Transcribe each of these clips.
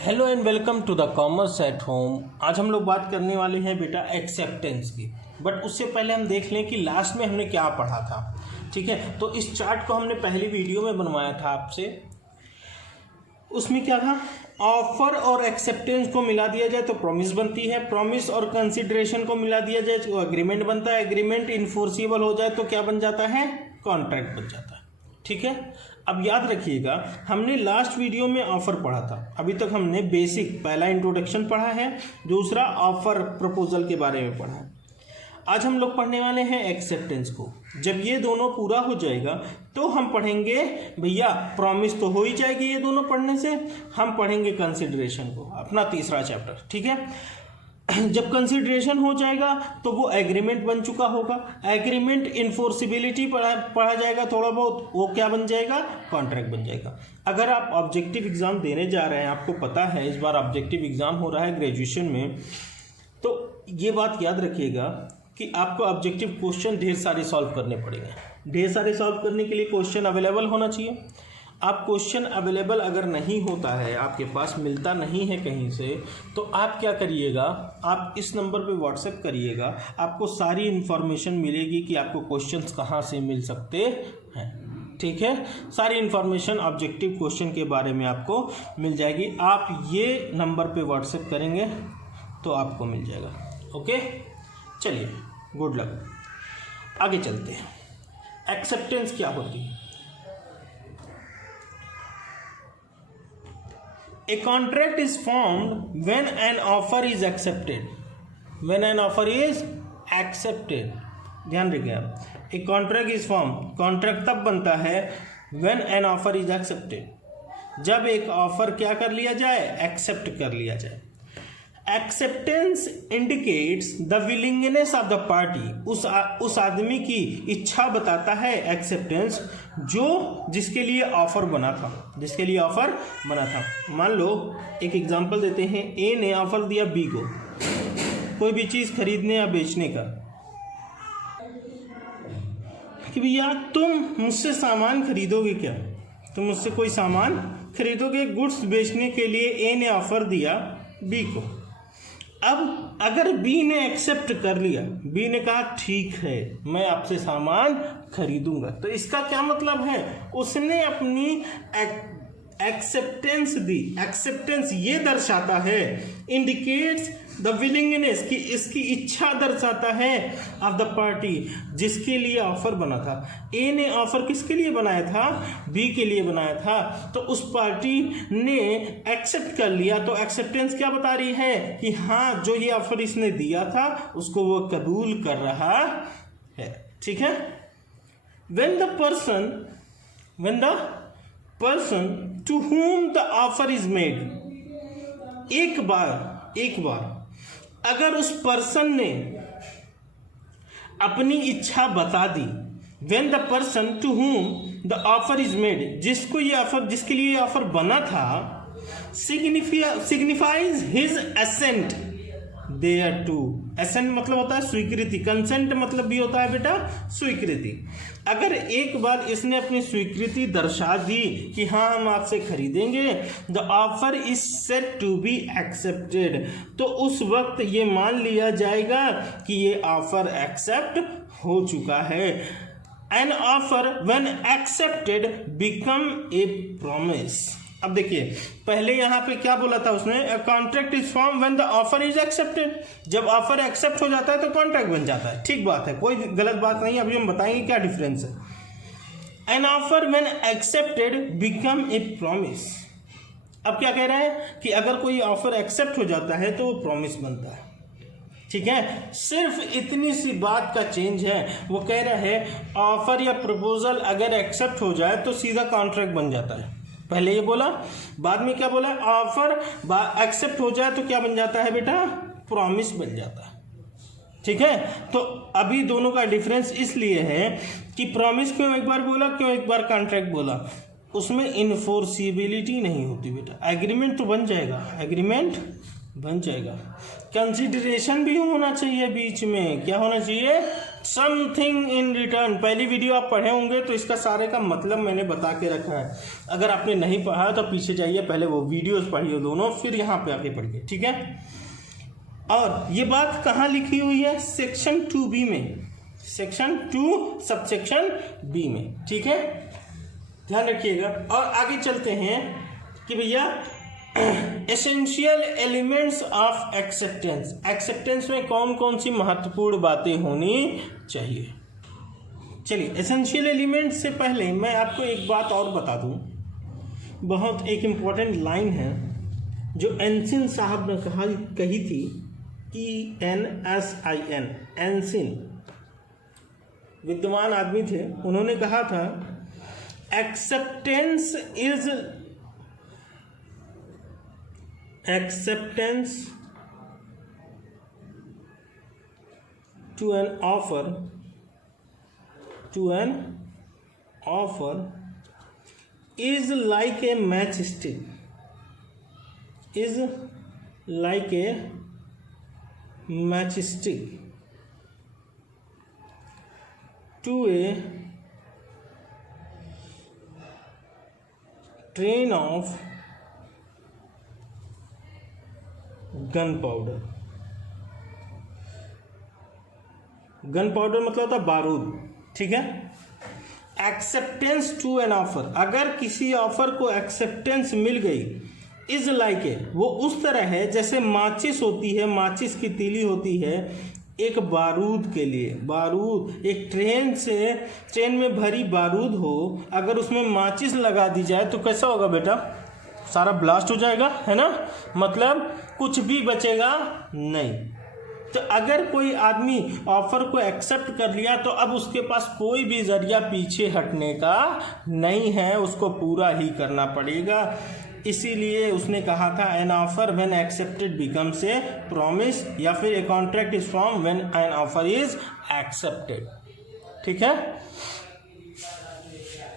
Hello and welcome to the commerce at home. आज हम लोग बात करने वाले हैं बेटा एक्सेप्टेंस की। बट उससे पहले हम देख लें कि लास्ट में हमने क्या पढ़ा था। ठीक है, तो इस चार्ट को हमने पहली वीडियो में बनवाया था आपसे। उसमें क्या था, ऑफर और एक्सेप्टेंस को मिला दिया जाए तो प्रॉमिस बनती है, प्रॉमिस और कंसिडरेशन को मिला दिया जाए तो एग्रीमेंट बनता है, एग्रीमेंट इन्फोर्सिबल हो जाए तो क्या बन जाता है, कॉन्ट्रैक्ट बन जाता है। ठीक है, अब याद रखिएगा हमने लास्ट वीडियो में ऑफर पढ़ा था। अभी तक हमने बेसिक पहला इंट्रोडक्शन पढ़ा है, दूसरा ऑफर प्रपोजल के बारे में पढ़ा है। आज हम लोग पढ़ने वाले हैं एक्सेप्टेंस को। जब ये दोनों पूरा हो जाएगा तो हम पढ़ेंगे, भैया प्रॉमिस तो हो ही जाएगी ये दोनों पढ़ने से, हम पढ़ेंगे कंसिडरेशन को, अपना तीसरा चैप्टर। ठीक है, जब कंसिडरेशन हो जाएगा तो वो एग्रीमेंट बन चुका होगा, एग्रीमेंट इन्फोर्सिबिलिटी पढ़ा जाएगा थोड़ा बहुत, वो क्या बन जाएगा, कॉन्ट्रैक्ट बन जाएगा। अगर आप ऑब्जेक्टिव एग्जाम देने जा रहे हैं, आपको पता है इस बार ऑब्जेक्टिव एग्जाम हो रहा है ग्रेजुएशन में, तो ये बात याद रखिएगा कि आपको ऑब्जेक्टिव क्वेश्चन ढेर सारे सॉल्व करने पड़ेंगे। ढेर सारे सॉल्व करने के लिए क्वेश्चन अवेलेबल होना चाहिए। आप क्वेश्चन अवेलेबल अगर नहीं होता है, आपके पास मिलता नहीं है कहीं से, तो आप क्या करिएगा, आप इस नंबर पे व्हाट्सएप करिएगा, आपको सारी इन्फॉर्मेशन मिलेगी कि आपको क्वेश्चंस कहाँ से मिल सकते हैं। ठीक है, सारी इन्फॉर्मेशन ऑब्जेक्टिव क्वेश्चन के बारे में आपको मिल जाएगी। आप ये नंबर पे व्हाट्सएप करेंगे तो आपको मिल जाएगा। ओके, चलिए, गुड लक। आगे चलते हैं। एक्सेप्टेंस क्या होती है? A contract is formed when an offer is accepted. When an offer is accepted. ध्यान रखिए आप, a contract is formed, contract तब बनता है when an offer is accepted, जब एक ऑफर क्या कर लिया जाए, एक्सेप्ट कर लिया जाए। Acceptance indicates the willingness of the party, उस आदमी की इच्छा बताता है एक्सेप्टेंस, जो जिसके लिए ऑफर बना था, जिसके लिए ऑफर बना था। मान लो एक एग्जांपल देते हैं, ए ने ऑफर दिया बी को कोई भी चीज़ खरीदने या बेचने का, कि भैया तुम मुझसे सामान खरीदोगे क्या, तुम मुझसे कोई सामान खरीदोगे, गुड्स बेचने के लिए ए ने ऑफर दिया बी को। अब अगर बी ने एक्सेप्ट कर लिया, बी ने कहा ठीक है मैं आपसे सामान खरीदूंगा, तो इसका क्या मतलब है, उसने अपनी एक्सेप्टेंस दी। एक्सेप्टेंस ये दर्शाता है, इंडिकेट्स द विलिंगनेस, कि इसकी इच्छा दर्शाता है, ऑफ द पार्टी, जिसके लिए ऑफर बना था। ए ने ऑफर किसके लिए बनाया था, बी के लिए बनाया था, तो उस पार्टी ने एक्सेप्ट कर लिया। तो एक्सेप्टेंस क्या बता रही है कि हाँ, जो ये ऑफर इसने दिया था उसको वो कबूल कर रहा है। ठीक है, when the person to whom the offer is made, एक बार अगर उस पर्सन ने अपनी इच्छा बता दी, when the person to whom the offer is made, जिसको ये ऑफर, जिसके लिए ये ऑफर बना था, signifies his assent thereto। assent मतलब होता है स्वीकृति, consent मतलब भी होता है बेटा स्वीकृति। अगर एक बार इसने अपनी स्वीकृति दर्शा दी कि हाँ हम आपसे खरीदेंगे, the offer is set to be accepted, तो उस वक्त ये मान लिया जाएगा कि ये ऑफर एक्सेप्ट हो चुका है। An offer when accepted become a promise. अब देखिए, पहले यहाँ पे क्या बोला था उसने, a contract is form when the offer is accepted, जब ऑफर एक्सेप्ट हो जाता है तो कॉन्ट्रैक्ट बन जाता है। ठीक बात है, कोई गलत बात नहीं। अभी हम बताएंगे क्या डिफरेंस है। An offer when accepted become a promise. अब क्या कह रहा है कि अगर कोई ऑफर एक्सेप्ट हो जाता है तो वो प्रॉमिस बनता है। ठीक है, सिर्फ इतनी सी बात का चेंज है। वो कह रहा है ऑफर या प्रपोजल अगर एक्सेप्ट हो जाए तो सीधा कॉन्ट्रैक्ट बन जाता है। पहले ये बोला, बाद में क्या बोला, ऑफर एक्सेप्ट हो जाए तो क्या बन जाता है बेटा, प्रॉमिस बन जाता है। ठीक है, तो अभी दोनों का डिफरेंस इसलिए है कि प्रॉमिस क्यों एक बार बोला, क्यों एक बार कॉन्ट्रैक्ट बोला, उसमें इन्फोर्सिबिलिटी नहीं होती बेटा। एग्रीमेंट तो बन जाएगा, एग्रीमेंट बन जाएगा, कंसिडरेशन भी होना चाहिए बीच में। क्या होना चाहिए, समथिंग इन रिटर्न। पहली वीडियो आप पढ़े होंगे तो इसका सारे का मतलब मैंने बता के रखा है। अगर आपने नहीं पढ़ा तो पीछे जाइए, पहले वो वीडियोस पढ़िए दोनों, फिर यहाँ पे आगे पढ़िए, ठीक है। और ये बात कहाँ लिखी हुई है? सेक्शन 2B में, सेक्शन 2 सबसेक्शन B में, ठीक है, ध्यान रखिएगा। और आगे चलते हैं कि भैया essential elements of acceptance, acceptance में कौन कौन सी महत्वपूर्ण बातें होनी चाहिए। चलिए, एसेंशियल एलिमेंट्स से पहले मैं आपको एक बात और बता दूं, बहुत एक इम्पॉर्टेंट लाइन है जो एंसिन साहब ने कही थी, ENSIN, एंसिन विद्वान आदमी थे, उन्होंने कहा था acceptance to an offer is like a matchstick, to a train of gunpowder। Gun मतलब होता है बारूद, ठीक है। एक्सेप्टेंस टू एन ऑफर, अगर किसी ऑफर को एक्सेप्टेंस मिल गई, इज लाइक ए, वो उस तरह है जैसे माचिस होती है, माचिस की तीली होती है एक बारूद के लिए। बारूद, एक ट्रेन में भरी बारूद हो, अगर उसमें माचिस लगा दी जाए तो कैसा होगा बेटा? सारा ब्लास्ट हो जाएगा, है ना, मतलब कुछ भी बचेगा नहीं। तो अगर कोई आदमी ऑफर को एक्सेप्ट कर लिया तो अब उसके पास कोई भी जरिया पीछे हटने का नहीं है, उसको पूरा ही करना पड़ेगा। इसीलिए उसने कहा था an offer when accepted becomes a promise, या फिर a contract is form when an offer is accepted, ठीक है।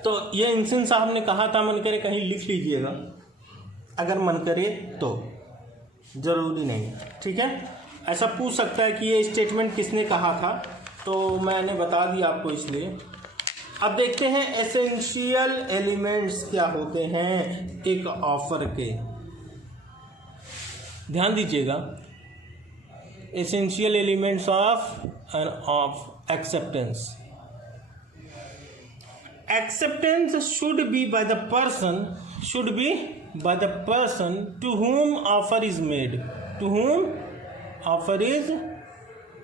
तो ये एंसिन साहब ने कहा था, मन करे कहीं लिख लीजिएगा अगर मन करे तो, जरूरी नहीं है, ठीक है। ऐसा पूछ सकता है कि ये स्टेटमेंट किसने कहा था, तो मैंने बता दिया आपको इसलिए। अब देखते हैं एसेंशियल एलिमेंट्स क्या होते हैं एक ऑफर के। ध्यान दीजिएगा, essential elements of acceptance. Acceptance should be by the person to whom offer is made, to whom offer is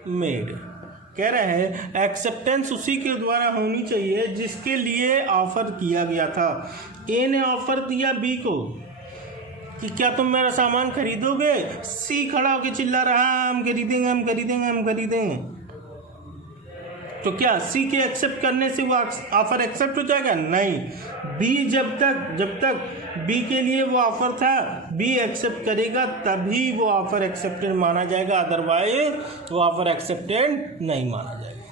made. कह रहे हैं एक्सेप्टेंस उसी के द्वारा होनी चाहिए जिसके लिए ऑफर किया गया था। ए ने ऑफर दिया बी को कि क्या तुम मेरा सामान खरीदोगे, सी खड़ा होकर चिल्ला रहा हम खरीदेंगे, तो क्या सी के एक्सेप्ट करने से वो ऑफर एक्सेप्ट हो जाएगा? नहीं। बी जब तक बी के लिए वो ऑफर था, बी एक्सेप्ट करेगा तभी वो ऑफर एक्सेप्टेड माना जाएगा, अदरवाइज वो ऑफर एक्सेप्टेड नहीं माना जाएगा।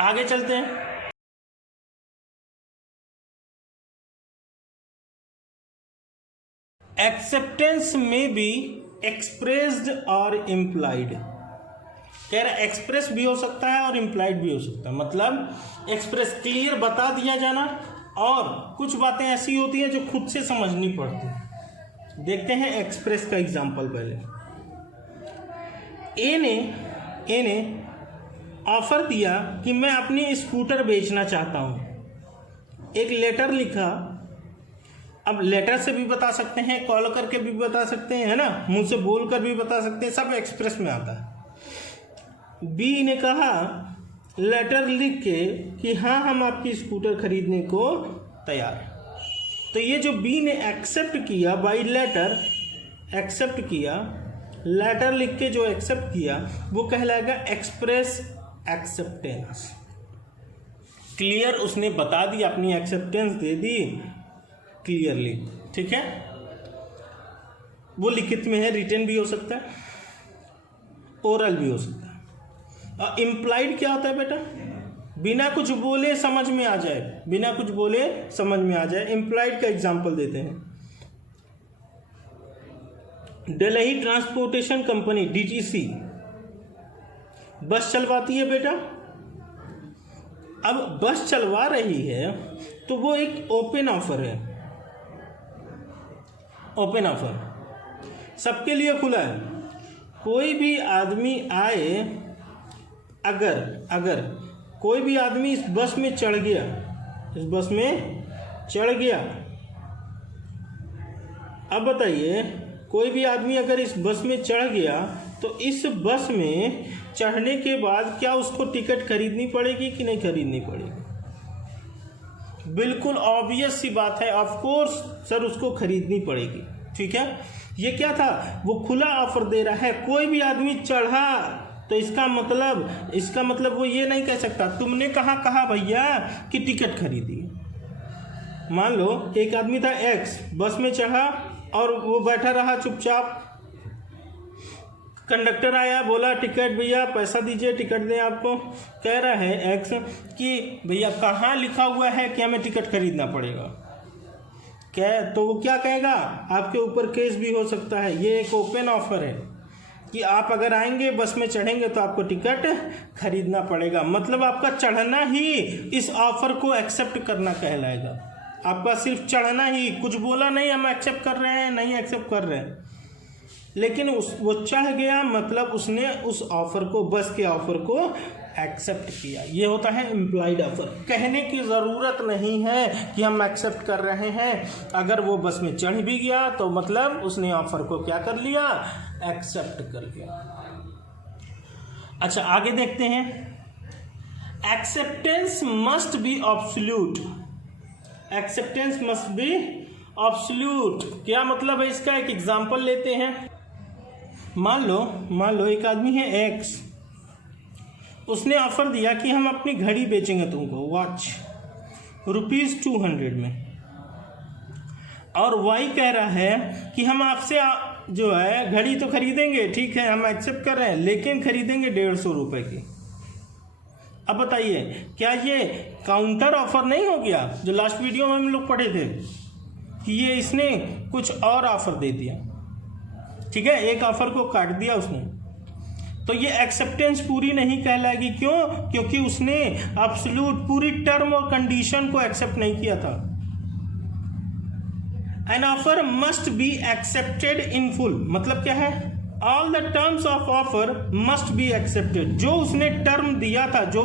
आगे चलते हैं। एक्सेप्टेंस में बी एक्सप्रेस्ड और इम्प्लाइड। कह रहा है एक्सप्रेस भी हो सकता है और इम्प्लाइड भी हो सकता है। मतलब एक्सप्रेस क्लियर बता दिया जाना, और कुछ बातें ऐसी होती हैं जो खुद से समझनी पड़ती हैं। देखते हैं एक्सप्रेस का एग्जांपल पहले। ए ने ऑफर दिया कि मैं अपनी स्कूटर बेचना चाहता हूं। एक लेटर लिखा। अब लेटर से भी बता सकते हैं, कॉल करके भी बता सकते हैं, है ना, मुंह से बोल कर भी बता सकते हैं, सब एक्सप्रेस में आता है। बी ने कहा लेटर लिख के कि हाँ हम आपकी स्कूटर खरीदने को तैयार हैं। तो ये जो बी ने एक्सेप्ट किया बाय लेटर, एक्सेप्ट किया, लेटर लिख के जो एक्सेप्ट किया वो कहलाएगा एक्सप्रेस एक्सेप्टेंस। क्लियर उसने बता दी, अपनी एक्सेप्टेंस दे दी क्लियरली, ठीक है। वो लिखित में है, रिटन भी हो सकता है, ओरल भी हो सकता है। इम्प्लाइड क्या होता है बेटा? बिना कुछ बोले समझ में आ जाए, बिना कुछ बोले समझ में आ जाए। इम्प्लाइड का एग्जांपल देते हैं। दिल्ली ट्रांसपोर्टेशन कंपनी DTC बस चलवाती है बेटा। अब बस चलवा रही है तो वो एक ओपन ऑफर है, ओपन ऑफर सबके लिए खुला है। कोई भी आदमी आए, अगर कोई भी आदमी इस बस में चढ़ गया, इस बस में चढ़ गया, अब बताइए कोई भी आदमी अगर इस बस में चढ़ गया तो इस बस में चढ़ने के बाद क्या उसको टिकट खरीदनी पड़ेगी कि नहीं खरीदनी पड़ेगी? बिल्कुल ऑब्वियस सी बात है, ऑफ कोर्स सर उसको खरीदनी पड़ेगी। ठीक है, ये क्या था, वो खुला ऑफर दे रहा है। कोई भी आदमी चढ़ा तो इसका मतलब वो ये नहीं कह सकता तुमने कहा भैया कि टिकट खरीदी। मान लो एक आदमी था एक्स, बस में चढ़ा और वो बैठा रहा चुपचाप। कंडक्टर आया, बोला टिकट भैया पैसा दीजिए, टिकट दें आपको। कह रहा है एक्स कि भैया कहाँ लिखा हुआ है कि हमें टिकट खरीदना पड़ेगा? तो वो क्या कहेगा, आपके ऊपर केस भी हो सकता है। ये एक ओपन ऑफर है कि आप अगर आएंगे बस में चढ़ेंगे तो आपको टिकट खरीदना पड़ेगा। मतलब आपका चढ़ना ही इस ऑफर को एक्सेप्ट करना कहलाएगा। आपका सिर्फ चढ़ना ही, कुछ बोला नहीं हम एक्सेप्ट कर रहे हैं, नहीं एक्सेप्ट कर रहे हैं, लेकिन वो चढ़ गया, मतलब उसने उस ऑफर को, बस के ऑफर को एक्सेप्ट किया। ये होता है इम्प्लाइड ऑफर। कहने की ज़रूरत नहीं है कि हम एक्सेप्ट कर रहे हैं। अगर वो बस में चढ़ भी गया तो मतलब उसने ऑफर को क्या कर लिया, एक्सेप्ट कर लिया। अच्छा आगे देखते हैं। Acceptance must be absolute. Acceptance must be absolute क्या मतलब है इसका? एक एग्जांपल लेते हैं। मान लो एक आदमी है एक्स, उसने ऑफर दिया कि हम अपनी घड़ी बेचेंगे तुमको, वॉच ₹200 में, और वाई कह रहा है कि हम आपसे जो है घड़ी तो खरीदेंगे, ठीक है हम एक्सेप्ट कर रहे हैं, लेकिन खरीदेंगे ₹150 की। अब बताइए क्या ये काउंटर ऑफर नहीं हो गया जो लास्ट वीडियो में हम लोग पढ़े थे कि ये इसने कुछ और ऑफर दे दिया? ठीक है, एक ऑफर को काट दिया उसने, तो ये एक्सेप्टेंस पूरी नहीं कहलाएगी। क्यों? क्योंकि उसने एब्सोल्यूट पूरी टर्म और कंडीशन को एक्सेप्ट नहीं किया था। An offer must be accepted in full मतलब क्या है? All the terms of offer must be accepted. जो उसने टर्म दिया था, जो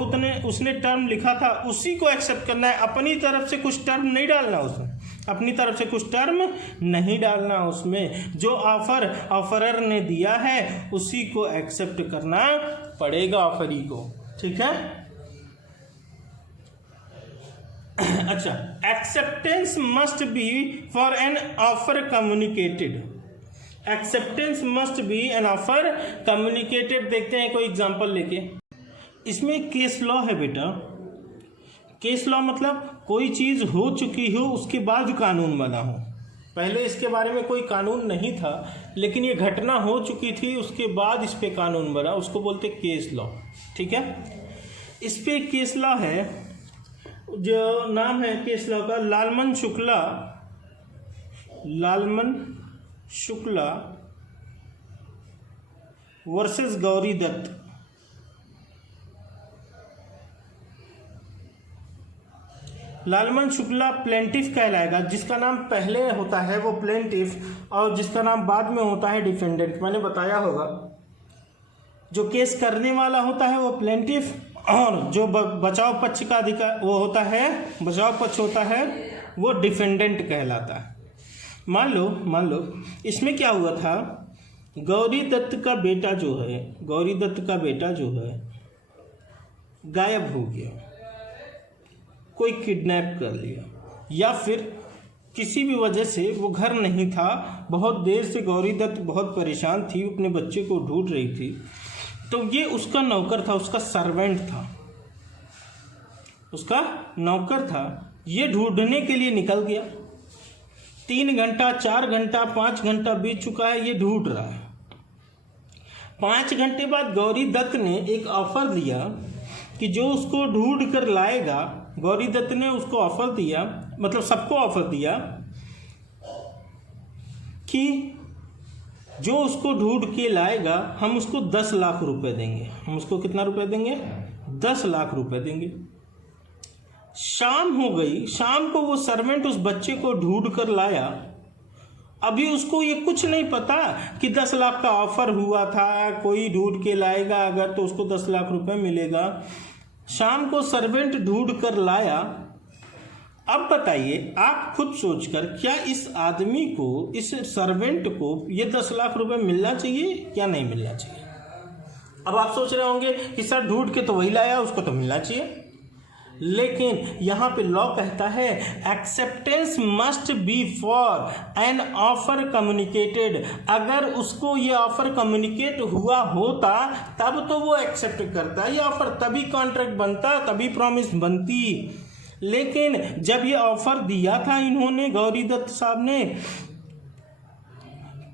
उसने टर्म लिखा था, उसी को एक्सेप्ट करना है। अपनी तरफ से कुछ टर्म नहीं डालना उसमें, अपनी तरफ से कुछ टर्म नहीं डालना उसमें। जो ऑफरर ने दिया है उसी को एक्सेप्ट करना पड़ेगा, ऑफरी को। ठीक है, अच्छा, acceptance must be for an offer communicated. Acceptance must be an offer communicated. देखते हैं कोई एग्जांपल लेके। इसमें केस लॉ है बेटा। केस लॉ मतलब कोई चीज़ हो चुकी हो उसके बाद कानून बना हो। पहले इसके बारे में कोई कानून नहीं था, लेकिन ये घटना हो चुकी थी, उसके बाद इस पे कानून बना, उसको बोलते केस लॉ। ठीक है, इस पे केस लॉ है, जो नाम है केस लॉ का लालमन शुक्ला वर्सेस गौरी दत्त। लालमन शुक्ला प्लेंटिफ कहलाएगा। जिसका नाम पहले होता है वो प्लेंटिफ, और जिसका नाम बाद में होता है डिफेंडेंट। मैंने बताया होगा, जो केस करने वाला होता है वो प्लेंटिफ, और जो बचाव पक्ष का अधिकार वो होता है, बचाव पक्ष होता है वो डिफेंडेंट कहलाता है। मान लो इसमें क्या हुआ था, गौरी दत्त का बेटा जो है गायब हो गया, कोई किडनैप कर लिया, या फिर किसी भी वजह से वो घर नहीं था। बहुत देर से गौरी दत्त बहुत परेशान थी, अपने बच्चे को ढूंढ रही थी। तो ये उसका नौकर था, उसका सर्वेंट था, उसका नौकर था। ये ढूंढने के लिए निकल गया। 3 घंटा, 4 घंटा, 5 घंटा बीत चुका है, ये ढूंढ रहा है। 5 घंटे बाद गौरी दत्त ने एक ऑफर दिया कि जो उसको ढूंढ कर लाएगा, गौरी दत्त ने उसको ऑफर दिया, मतलब सबको ऑफर दिया कि जो उसको ढूंढ के लाएगा हम उसको 10 लाख रुपए देंगे। हम उसको कितना रुपए देंगे? 10 लाख रुपए देंगे। शाम हो गई, शाम को वो सर्वेंट उस बच्चे को ढूंढ कर लाया। अभी उसको ये कुछ नहीं पता कि 10 लाख का ऑफर हुआ था, कोई ढूंढ के लाएगा अगर तो उसको 10 लाख रुपए मिलेगा। शाम को सर्वेंट ढूंढ कर लाया। अब बताइए आप खुद सोचकर, क्या इस आदमी को, इस सर्वेंट को ये 10 लाख रुपए मिलना चाहिए या नहीं मिलना चाहिए? अब आप सोच रहे होंगे कि सर ढूंढ के तो वही लाया, उसको तो मिलना चाहिए। लेकिन यहाँ पे लॉ कहता है acceptance must be for an offer communicated. अगर उसको ये ऑफर कम्युनिकेट हुआ होता तब तो वो एक्सेप्ट करता, ये ऑफर तभी कॉन्ट्रैक्ट बनता, तभी प्रॉमिस बनती। लेकिन जब ये ऑफर दिया था इन्होंने, गौरी दत्त साहब ने,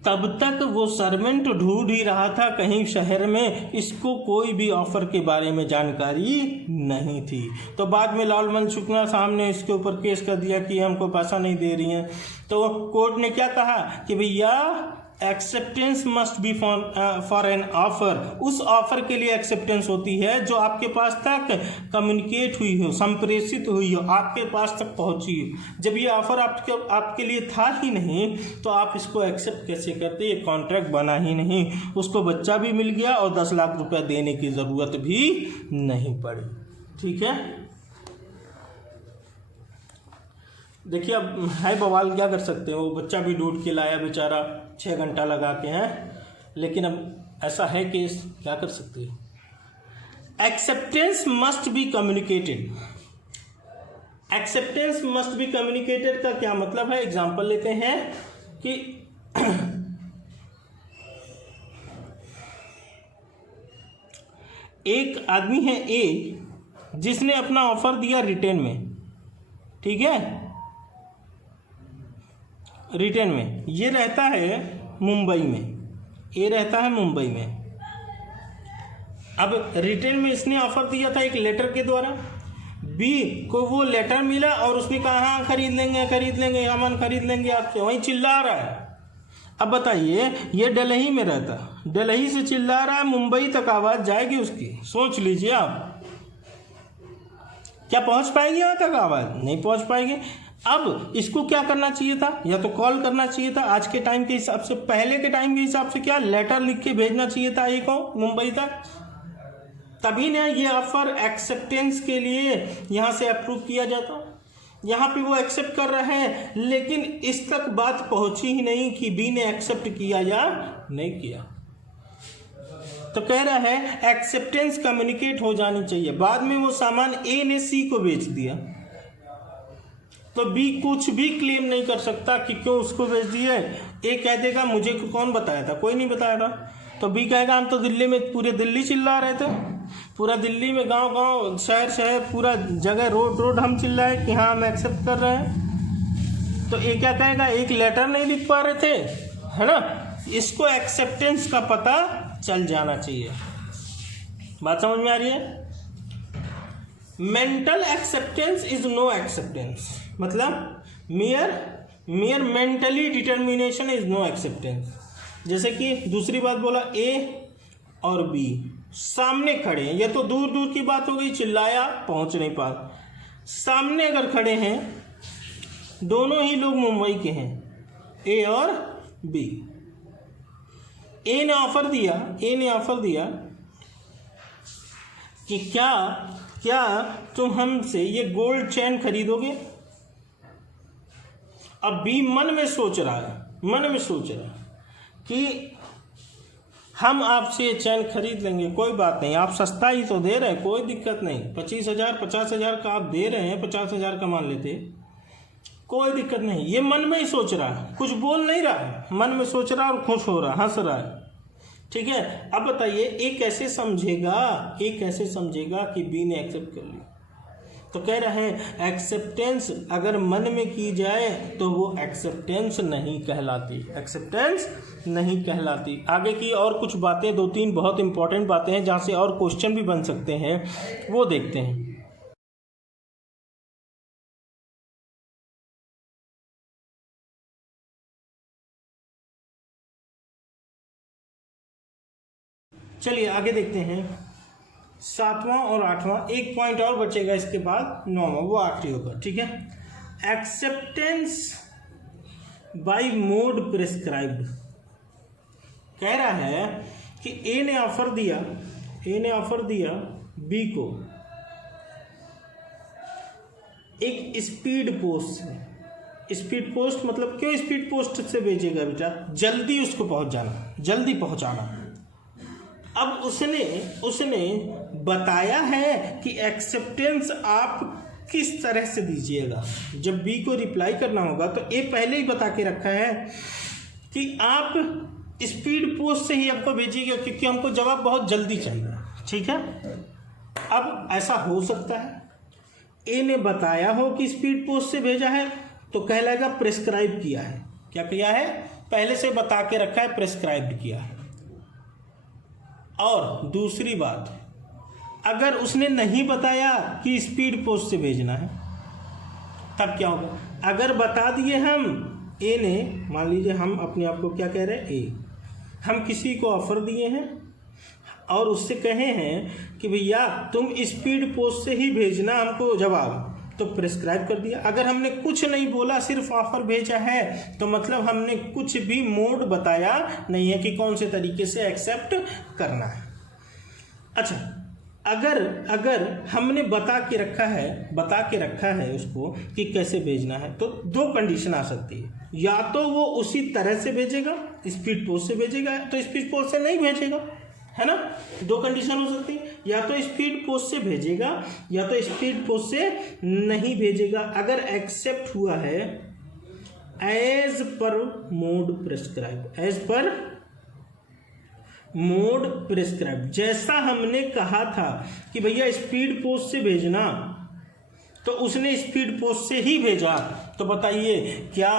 तब तक वो सर्वेंट ढूंढ ही रहा था कहीं शहर में, इसको कोई भी ऑफर के बारे में जानकारी नहीं थी। तो बाद में लालमन शुक्ला साहब ने इसके ऊपर केस कर दिया कि हमको पैसा नहीं दे रही हैं। तो कोर्ट ने क्या कहा कि भैया acceptance must be for an offer. उस ऑफर के लिए एक्सेप्टेंस होती है जो आपके पास तक कम्युनिकेट हुई हो, संप्रेषित हुई हो, आपके पास तक पहुंची हो। जब ये ऑफर आपके लिए था ही नहीं तो आप इसको एक्सेप्ट कैसे करते? ये कॉन्ट्रैक्ट बना ही नहीं। उसको बच्चा भी मिल गया और 10 लाख रुपया देने की ज़रूरत भी नहीं पड़ी। ठीक है, देखिए अब है बवाल, क्या कर सकते हैं। वो बच्चा भी ढूंढ के लाया बेचारा 6 घंटा लगा के हैं, लेकिन अब ऐसा है कि क्या कर सकते हैं। Acceptance must be communicated. Acceptance must be communicated का क्या मतलब है? एग्जाम्पल लेते हैं कि एक आदमी है ए, जिसने अपना ऑफर दिया रिटेन में। ठीक है, रिटेन में। ये रहता है मुंबई में, ये रहता है मुंबई में। अब रिटेन में इसने ऑफर दिया था एक लेटर के द्वारा, बी को वो लेटर मिला और उसने कहा हाँ खरीद लेंगे अमन खरीद लेंगे आपसे, वहीं चिल्ला रहा है। अब बताइए ये दिल्ली में रहता, दिल्ली से चिल्ला रहा है, मुंबई तक आवाज़ जाएगी उसकी। सोच लीजिए आप, क्या पहुंच पाएगी यहाँ तक आवाज़? नहीं पहुंच पाएगी। अब इसको क्या करना चाहिए था? या तो कॉल करना चाहिए था आज के टाइम के हिसाब से, पहले के टाइम के हिसाब से क्या लेटर लिख के भेजना चाहिए था एक को मुंबई तक, तभी ना ये ऑफर एक्सेप्टेंस के लिए यहाँ से अप्रूव किया जाता। यहाँ पे वो एक्सेप्ट कर रहा है, लेकिन इस तक बात पहुंची ही नहीं कि बी ने एक्सेप्ट किया या नहीं किया। तो कह रहा है एक्सेप्टेंस कम्युनिकेट हो जानी चाहिए। बाद में वो सामान ए ने सी को बेच दिया तो बी कुछ भी क्लेम नहीं कर सकता कि क्यों उसको बेच दिए। ए कह देगा मुझे कौन बताया था, कोई नहीं बताया था। तो बी कहेगा हम तो दिल्ली में, पूरे दिल्ली चिल्ला रहे थे, पूरा दिल्ली में गांव गांव शहर शहर पूरा जगह रोड रोड हम चिल्लाए कि हाँ हम एक्सेप्ट कर रहे हैं। तो ए क्या कहेगा, एक लेटर नहीं लिख पा रहे थे, है ना। इसको एक्सेप्टेंस का पता चल जाना चाहिए। बात समझ में आ रही है? Mental acceptance is no acceptance, मतलब mere mentally determination is no acceptance. जैसे कि दूसरी बात बोला, ए और बी सामने खड़े हैं, ये तो दूर दूर की बात हो गई, चिल्लाया पहुंच नहीं पा। सामने अगर खड़े हैं, दोनों ही लोग मुंबई के हैं, ए और बी। ए ने ऑफर दिया कि क्या तुम हमसे ये गोल्ड चेन खरीदोगे। अब बी मन में सोच रहा है कि हम आपसे ये चैन खरीद लेंगे, कोई बात नहीं, आप सस्ता ही तो दे रहे हैं, कोई दिक्कत नहीं, 25,000 50,000 का आप दे रहे हैं, 50,000 का मान लेते, कोई दिक्कत नहीं। ये मन में ही सोच रहा है, कुछ बोल नहीं रहा है, मन में सोच रहा है और खुश हो रहा है, हंस रहा है। ठीक है, अब बताइए ए कैसे समझेगा कि बी ने एक्सेप्ट कर लिया। तो कह रहे हैं एक्सेप्टेंस अगर मन में की जाए तो वो एक्सेप्टेंस नहीं कहलाती। आगे की और कुछ बातें, 2-3 बहुत इंपॉर्टेंट बातें हैं जहाँ से और क्वेश्चन भी बन सकते हैं, वो देखते हैं। चलिए आगे देखते हैं। 7वां और 8वां, एक पॉइंट और बचेगा इसके बाद 9वां, वो आखिरी होगा, ठीक है। एक्सेप्टेंस बाय मोड प्रिस्क्राइब्ड कह रहा है कि ए ने ऑफर दिया बी को एक स्पीड पोस्ट से। स्पीड पोस्ट मतलब क्यों स्पीड पोस्ट से भेजेगा बेटा? जल्दी उसको जल्दी पहुंचाना। अब उसने बताया है कि एक्सेप्टेंस आप किस तरह से दीजिएगा। जब बी को रिप्लाई करना होगा तो ए पहले ही बता के रखा है कि आप स्पीड पोस्ट से ही आपको भेजिएगा, क्योंकि हमको जवाब बहुत जल्दी चाहिए, ठीक है। अब ऐसा हो सकता है ए ने बताया हो कि स्पीड पोस्ट से भेजा है तो कहलाएगा प्रिस्क्राइब किया है। क्या किया है? पहले से बता के रखा है, प्रिस्क्राइब किया है। और दूसरी बात, अगर उसने नहीं बताया कि स्पीड पोस्ट से भेजना है तब क्या होगा? अगर बता दिए हम, ए ने, मान लीजिए हम अपने आप को क्या कह रहे हैं, ए, हम किसी को ऑफर दिए हैं और उससे कहे हैं कि भैया तुम स्पीड पोस्ट से ही भेजना हमको जवाब, तो प्रिस्क्राइब कर दिया। अगर हमने कुछ नहीं बोला, सिर्फ ऑफर भेजा है, तो मतलब हमने कुछ भी मोड बताया नहीं है कि कौन से तरीके से एक्सेप्ट करना है। अच्छा, अगर हमने बता के रखा है उसको कि कैसे भेजना है, तो दो कंडीशन आ सकती है। या तो वो उसी तरह से भेजेगा, स्पीड पोस्ट से भेजेगा, तो स्पीड पोस्ट से नहीं भेजेगा, है ना। दो कंडीशन हो सकती है, या तो स्पीड पोस्ट से भेजेगा या तो स्पीड पोस्ट से नहीं भेजेगा। अगर एक्सेप्ट हुआ है एज पर मोड प्रिस्क्राइब, जैसा हमने कहा था कि भैया स्पीड पोस्ट से भेजना, तो उसने स्पीड पोस्ट से ही भेजा, तो बताइए क्या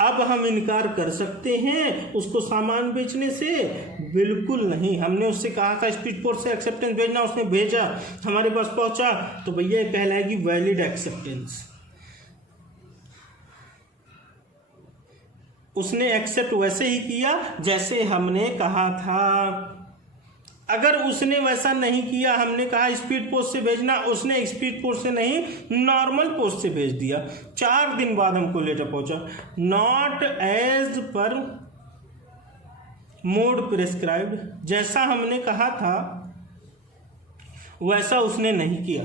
अब हम इनकार कर सकते हैं उसको सामान बेचने से? बिल्कुल नहीं। हमने उससे कहा था स्पीड पोस्ट से एक्सेप्टेंस भेजना, उसने भेजा, हमारे पास पहुंचा, तो भैया कहलाएगी वैलिड एक्सेप्टेंस। उसने एक्सेप्ट वैसे ही किया जैसे हमने कहा था। अगर उसने वैसा नहीं किया, हमने कहा स्पीड पोस्ट से भेजना, उसने स्पीड पोस्ट से नहीं नॉर्मल पोस्ट से भेज दिया, 4 दिन बाद हमको लेटर पहुंचा, not as per mode prescribed, जैसा हमने कहा था वैसा उसने नहीं किया।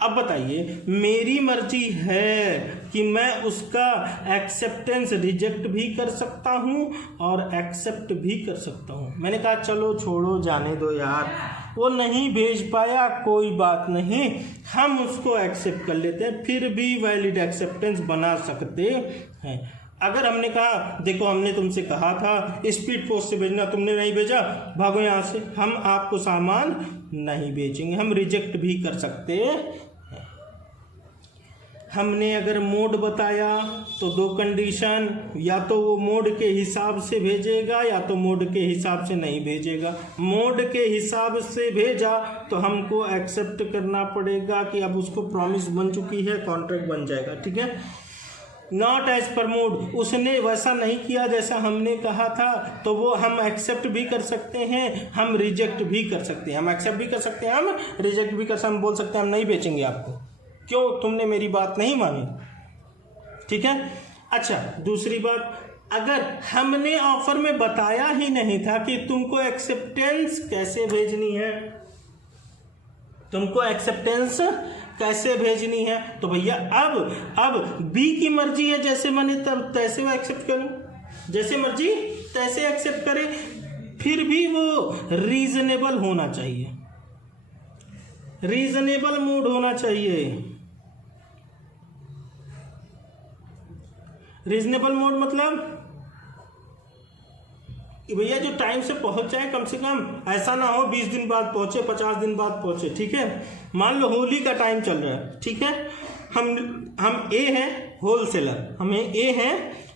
अब बताइए, मेरी मर्जी है कि मैं उसका एक्सेप्टेंस रिजेक्ट भी कर सकता हूँ और एक्सेप्ट भी कर सकता हूँ। मैंने कहा चलो छोड़ो, जाने दो यार, वो नहीं भेज पाया, कोई बात नहीं, हम उसको एक्सेप्ट कर लेते हैं, फिर भी वैलिड एक्सेप्टेंस बना सकते हैं। अगर हमने कहा देखो हमने तुमसे कहा था स्पीड पोस्ट से भेजना, तुमने नहीं भेजा, भागो यहाँ से, हम आपको सामान नहीं बेचेंगे, हम रिजेक्ट भी कर सकते हैं। हमने अगर मोड बताया तो दो कंडीशन, या तो वो मोड के हिसाब से भेजेगा या तो मोड के हिसाब से नहीं भेजेगा। मोड के हिसाब से भेजा तो हमको एक्सेप्ट करना पड़ेगा कि अब उसको प्रॉमिस बन चुकी है, कॉन्ट्रैक्ट बन जाएगा, ठीक है। नॉट एज पर मोड, उसने वैसा नहीं किया जैसा हमने कहा था, तो वो हम एक्सेप्ट भी कर सकते हैं, हम रिजेक्ट भी कर सकते हैं। हम एक्सेप्ट भी कर सकते हैं, हम रिजेक्ट भी कर सकते हैं। हम बोल सकते हैं हम नहीं बेचेंगे आपको, क्यों, तुमने मेरी बात नहीं मानी, ठीक है। अच्छा, दूसरी बात, अगर हमने ऑफर में बताया ही नहीं था कि तुमको एक्सेप्टेंस कैसे भेजनी है, तुमको एक्सेप्टेंस कैसे भेजनी है, तो भैया अब बी की मर्जी है, जैसे माने तब तैसे वो एक्सेप्ट करो, जैसे मर्जी तैसे एक्सेप्ट करे, फिर भी वो रीजनेबल होना चाहिए, रीजनेबल मूड होना चाहिए। रीजनेबल मोड मतलब कि भैया जो टाइम से पहुंच जाए, कम से कम ऐसा ना हो 20 दिन बाद पहुंचे, 50 दिन बाद पहुंचे, ठीक है। मान लो होली का टाइम चल रहा है, ठीक है, हम ए हैं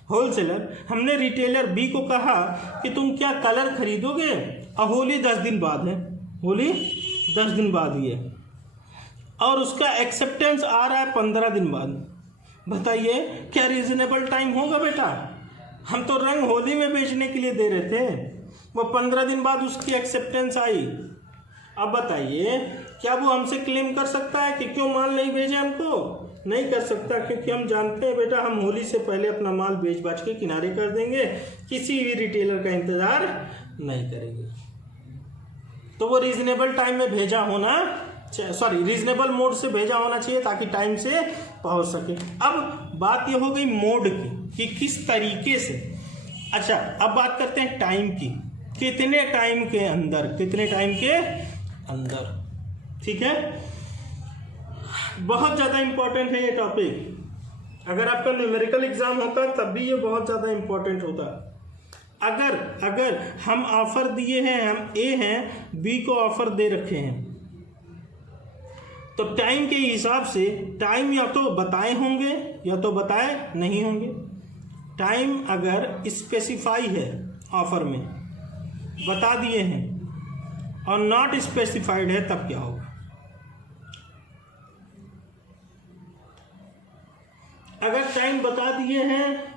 होलसेलर, हमने रिटेलर बी को कहा कि तुम क्या कलर खरीदोगे, और होली 10 दिन बाद है, होली 10 दिन बाद ही है, और उसका एक्सेप्टेंस आ रहा है 15 दिन बाद। बताइए क्या रीजनेबल टाइम होगा बेटा? हम तो रंग होली में बेचने के लिए दे रहे थे, वो 15 दिन बाद उसकी एक्सेप्टेंस आई। अब बताइए क्या वो हमसे क्लेम कर सकता है कि क्यों माल नहीं भेजे हमको? नहीं कर सकता, क्योंकि हम जानते हैं बेटा हम होली से पहले अपना माल बेच बाच के किनारे कर देंगे, किसी भी रिटेलर का इंतज़ार नहीं करेंगे। तो वो रीजनेबल टाइम में भेजा होना, सॉरी रीजनेबल मोड से भेजा होना चाहिए ताकि टाइम से पहुंच सके। अब बात ये हो गई मोड की कि किस तरीके से। अच्छा अब बात करते हैं टाइम की, कितने टाइम के अंदर, कितने टाइम के अंदर, ठीक है। बहुत ज़्यादा इंपॉर्टेंट है ये टॉपिक। अगर आपका न्यूमेरिकल एग्जाम होता तब भी ये बहुत ज़्यादा इंपॉर्टेंट होता। अगर हम ऑफर दिए हैं, हम ए हैं, बी को ऑफर दे रखे हैं, तो टाइम के हिसाब से टाइम या तो बताए होंगे या तो बताए नहीं होंगे। टाइम अगर स्पेसिफाई है ऑफर में, बता दिए हैं, और नॉट स्पेसिफाइड है तब क्या होगा? अगर टाइम बता दिए हैं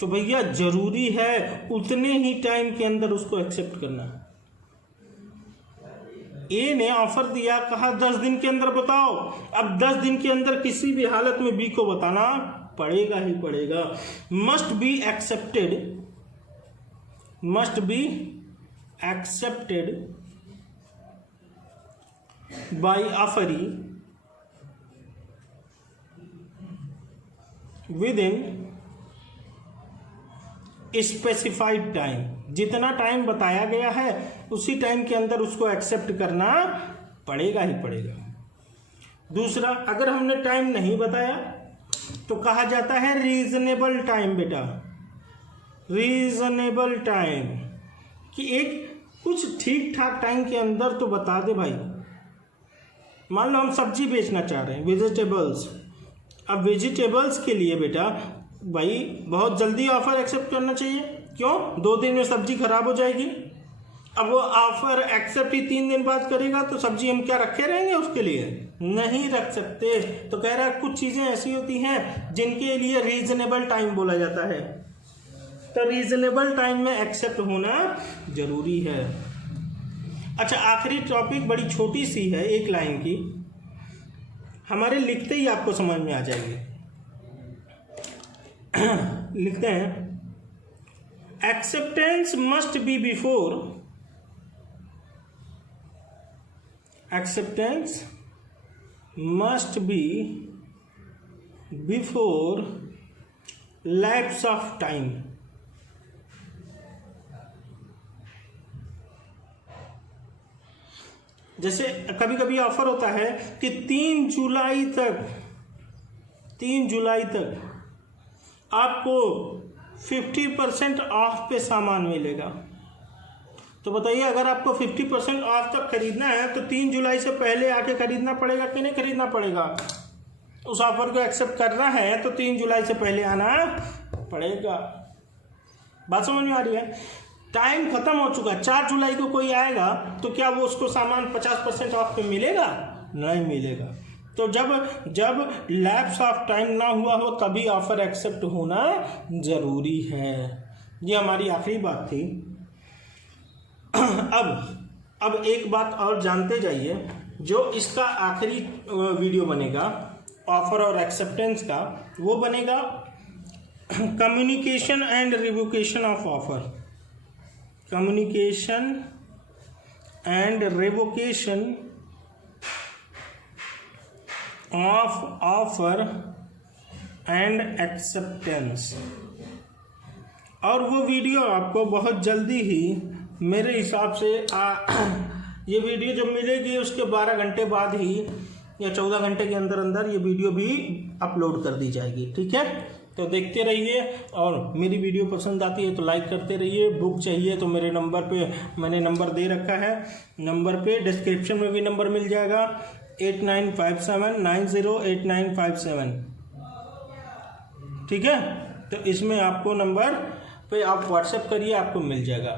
तो भैया जरूरी है उतने ही टाइम के अंदर उसको एक्सेप्ट करना। ए ने ऑफर दिया, कहा 10 दिन के अंदर बताओ। अब 10 दिन के अंदर किसी भी हालत में बी को बताना पड़ेगा ही पड़ेगा। Must be accepted, must be accepted by offeree with in specified time. जितना टाइम बताया गया है उसी टाइम के अंदर उसको एक्सेप्ट करना पड़ेगा ही पड़ेगा। दूसरा, अगर हमने टाइम नहीं बताया तो कहा जाता है रीजनेबल टाइम। बेटा रीजनेबल टाइम कि एक कुछ ठीक ठाक टाइम के अंदर तो बता दे भाई। मान लो हम सब्जी बेचना चाह रहे हैं, वेजिटेबल्स। अब वेजिटेबल्स के लिए बेटा भाई बहुत जल्दी ऑफर एक्सेप्ट करना चाहिए। क्यों? 2 दिन में सब्जी खराब हो जाएगी। अब वो ऑफर एक्सेप्ट ही 3 दिन बाद करेगा तो सब्जी हम क्या रखे रहेंगे उसके लिए? नहीं रख सकते। तो कह रहा है कुछ चीज़ें ऐसी होती हैं जिनके लिए रीजनेबल टाइम बोला जाता है। तो रीजनेबल टाइम में एक्सेप्ट होना जरूरी है। अच्छा आखिरी टॉपिक बड़ी छोटी सी है, 1 लाइन की, हमारे लिखते ही आपको समझ में आ जाएगी। लिखते हैं acceptance must be before, acceptance must be before lapse of time. जैसे कभी कभी ऑफर होता है कि 3 जुलाई तक आपको 50% ऑफ पे सामान मिलेगा। तो बताइए अगर आपको 50% ऑफ तक खरीदना है तो 3 जुलाई से पहले आके खरीदना पड़ेगा कि नहीं खरीदना पड़ेगा? उस ऑफर को एक्सेप्ट करना है तो 3 जुलाई से पहले आना पड़ेगा। बात समझ में आ रही है? टाइम खत्म हो चुका, 4 जुलाई को कोई आएगा तो क्या वो उसको सामान 50% ऑफ पे मिलेगा? नहीं मिलेगा। तो जब लैप्स ऑफ टाइम ना हुआ हो तभी ऑफर एक्सेप्ट होना जरूरी है। ये हमारी आखिरी बात थी। अब एक बात और जानते जाइए, जो इसका आखिरी वीडियो बनेगा ऑफर और एक्सेप्टेंस का, वो बनेगा communication and revocation of offer. Communication and revocation of offer and acceptance. और वो वीडियो आपको बहुत जल्दी ही मेरे हिसाब से ये वीडियो जब मिलेगी उसके 12 घंटे बाद ही या 14 घंटे के अंदर अंदर ये वीडियो भी अपलोड कर दी जाएगी। ठीक है, तो देखते रहिए और मेरी वीडियो पसंद आती है तो लाइक करते रहिए। बुक चाहिए तो मेरे नंबर पे मैंने नंबर दे रखा है, नंबर पे डिस्क्रिप्शन में भी नंबर मिल जाएगा 8957908957। ठीक है, तो इसमें आपको नंबर पे आप व्हाट्सएप करिए, आपको मिल जाएगा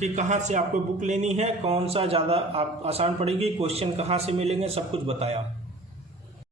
कि कहाँ से आपको बुक लेनी है, कौन सा ज़्यादा आप आसान पड़ेगी, क्वेश्चन कहाँ से मिलेंगे, सब कुछ बताया।